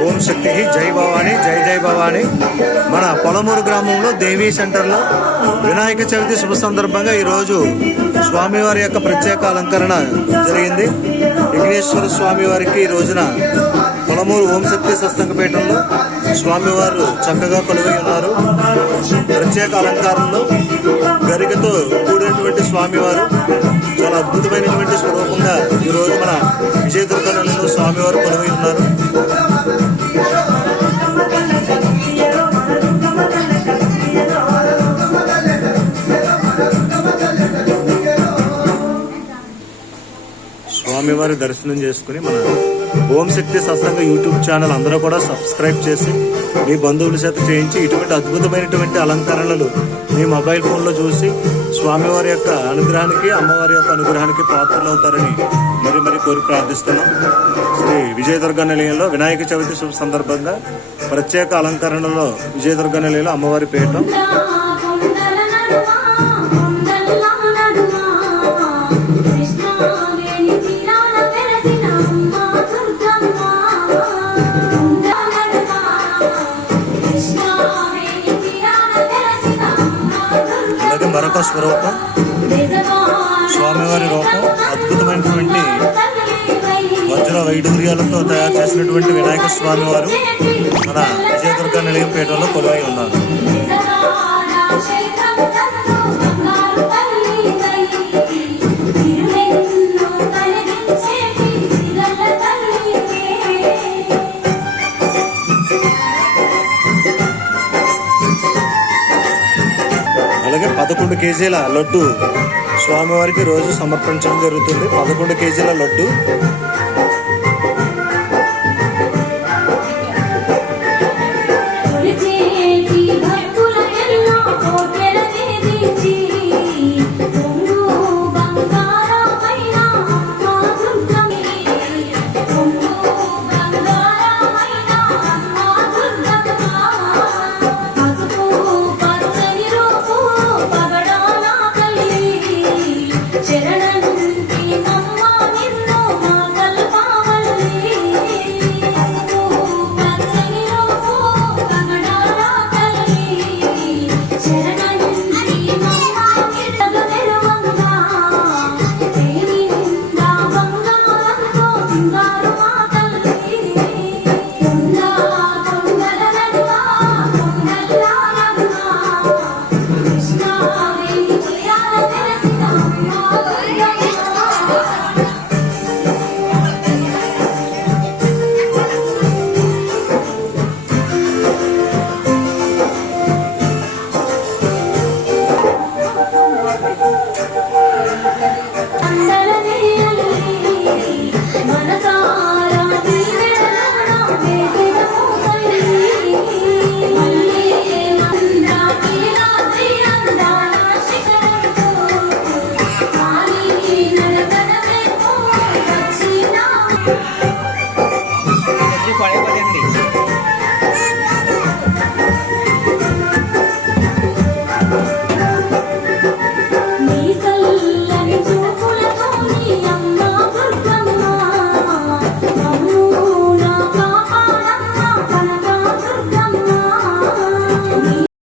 ఓం శక్తి జై భవాని జై జై భవాని. మన పొలమూరు గ్రామంలో దేవీ సెంటర్లో వినాయక చవితి శుభ సందర్భంగా ఈరోజు స్వామివారి యొక్క ప్రత్యేక అలంకరణ జరిగింది. విఘ్నేశ్వర స్వామి వారికి ఈ రోజున పొలమూరు ఓం శక్తి సత్సంగపీఠంలో స్వామివారు చక్కగా కొలువై ఉన్నారు. ప్రత్యేక అలంకారంలో గరికతో కూడినటువంటి స్వామివారు చాలా అద్భుతమైనటువంటి స్వరూపంగా ఈరోజు మన విజయదుర్గంలో స్వామివారు కొలువై ఉన్నారు. స్వామివారి దర్శనం చేసుకుని మన ఓం శక్తి సత్సంగ యూట్యూబ్ ఛానల్ అందరూ కూడా సబ్స్క్రైబ్ చేసి మీ బంధువుల చేత చేయించి ఇటువంటి అద్భుతమైనటువంటి అలంకరణలు మీ మొబైల్ ఫోన్లో చూసి స్వామివారి యొక్క అనుగ్రహానికి అమ్మవారి యొక్క అనుగ్రహానికి పాత్రలు అవుతారని మరి కోరి ప్రార్థిస్తున్నాం. శ్రీ విజయదుర్గ నిలయంలో వినాయక చవితి శుభ సందర్భంగా ప్రత్యేక అలంకరణలో విజయదుర్గ నిలయంలో అమ్మవారి పీఠం. అలాగే మరొక స్వరూపం స్వామివారి రూపం అద్భుతమైనటువంటి వజ్ర వైడూర్యాలతో తయారు చేసినటువంటి వినాయక స్వామి వారు మన విజయదుర్గ నిలయం పీఠంలో కొలువై ఉన్నారు. అలాగే 11 కేజీల లడ్డు స్వామివారికి రోజు సమర్పించడం జరుగుతుంది. 11 కేజీల లడ్డు